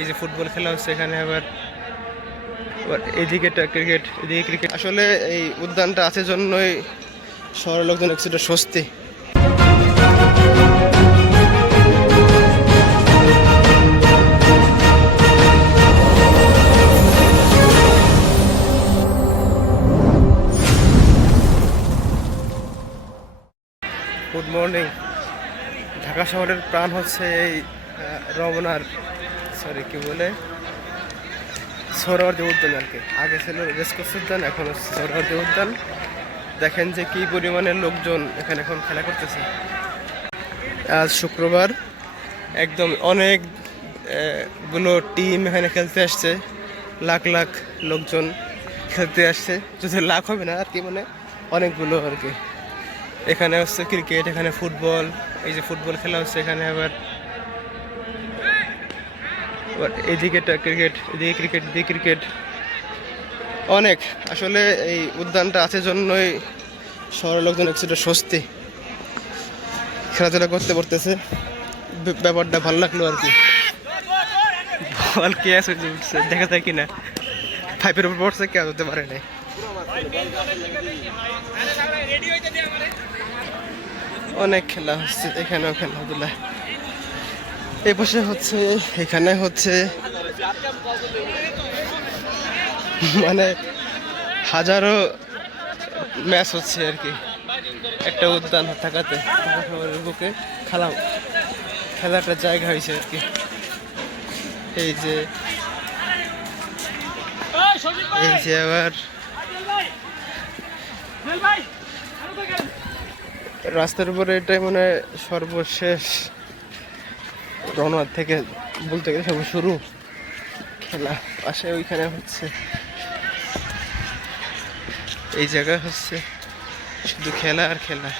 এই যে ফুটবল খেলা হচ্ছে এখানে আবার এদিকে ক্রিকেট এদিকে ক্রিকেট আসলে এই উদ্যানটা আছে জন্যই শহরের লোকজন কিছুটা স্বস্তি। গুড মর্নিং ঢাকা শহরের প্রাণ হচ্ছে এই রমনার সরি, কি বলে? সরোয়ার্দী উদ্যান আর কি। আগে ছিল রেসকোর্স উদ্যান, এখন হচ্ছে সরোয়ার্দী উদ্যান। দেখেন যে কি পরিমাণের লোকজন এখানে এখন খেলা করতেছে। আজ শুক্রবার, একদম অনেকগুলো টিম এখানে খেলতে আসছে। লাখ লাখ লোকজন খেলতে আসছে। যদি লাখ হবে না, আর কি মানে অনেকগুলো আর কি। এখানে হচ্ছে ক্রিকেট এখানে ফুটবল এই যে ফুটবল খেলা হচ্ছে এখানে আবার। এদিকে ক্রিকেট এদিকে ক্রিকেট এদিকে ক্রিকেট অনেক। আসলে এই উদ্যানটা আছে জন্যই শহরের লোকজন কিছুটা স্বস্তি। খেলাধুলা করতে পারতেছে। ব্যাপারটা ভালো লাগল আর কি। বল কে আছে উঠছে? দেখা যায় কিনা? পাইপের উপর পড়ছে কে হতে পারে নাই। অনেক খেলা হচ্ছে এখানেও খেলাধুলা এই পাশে হচ্ছে, এখানে হচ্ছে মানে হাজারো ম্যাচ হচ্ছে আর কি। একটা উদ্যান থাকাতে বুকে খেলা, খেলাটা জায়গা হয়েছে আর কি। এই যে এই যে আবার রাস্তার উপরে এটাই মানে সর্বশেষ রওনার থেকে বলতে গেলে সব শুরু। খেলা পাশে ওইখানে হচ্ছে। এই জায়গা হচ্ছে শুধু খেলা আর খেলা।